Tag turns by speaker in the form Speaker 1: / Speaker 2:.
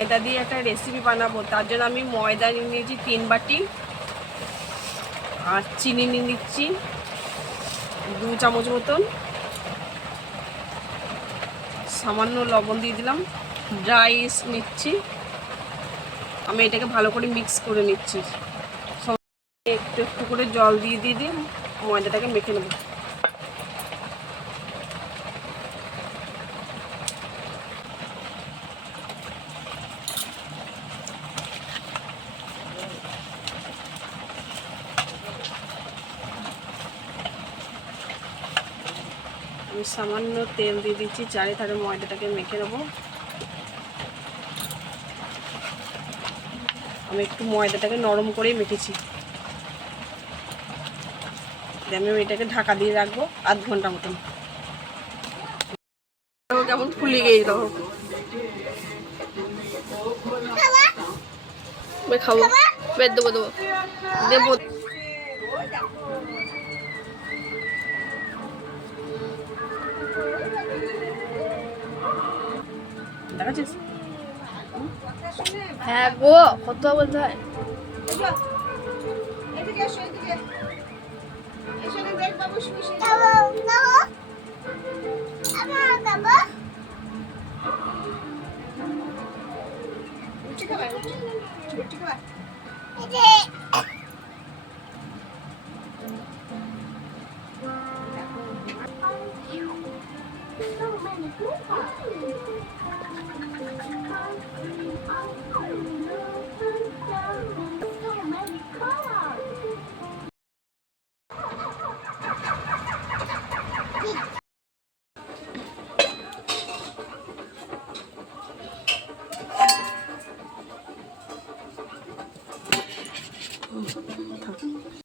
Speaker 1: ময়দা দিয়ে একটা রেসিপি বানাবো। তার জন্য আমি ময়দা নিয়ে নিয়েছি তিন বাটি আর চিনি নিয়ে নিচ্ছি দু চামচ মতন। সামান্য লবণ দিয়ে দিলাম। ড্রাই নিচ্ছি। আমি এটাকে ভালো করে মিক্স করে নিচ্ছি। একটু একটু করে জল দিয়ে দিয়ে দিয়ে ময়দাটাকে মেখে নেব। আমি সামান্য তেল দিয়ে দিচ্ছি চারি ধারে ময়দাটাকে মেখে নেব। আমি একটু ময়দাটাকে নরম করেই মেখেছি। আমি এটাকে ঢাকা দিয়ে রাখব আধ ঘণ্টা মতন। কেমন ফুলে বে খাব বেদ দেবো দেবো। দেবো। দেখাচ্ছিস
Speaker 2: হ্যাঁ গো কত বলতে হয় Is it? 食べ物。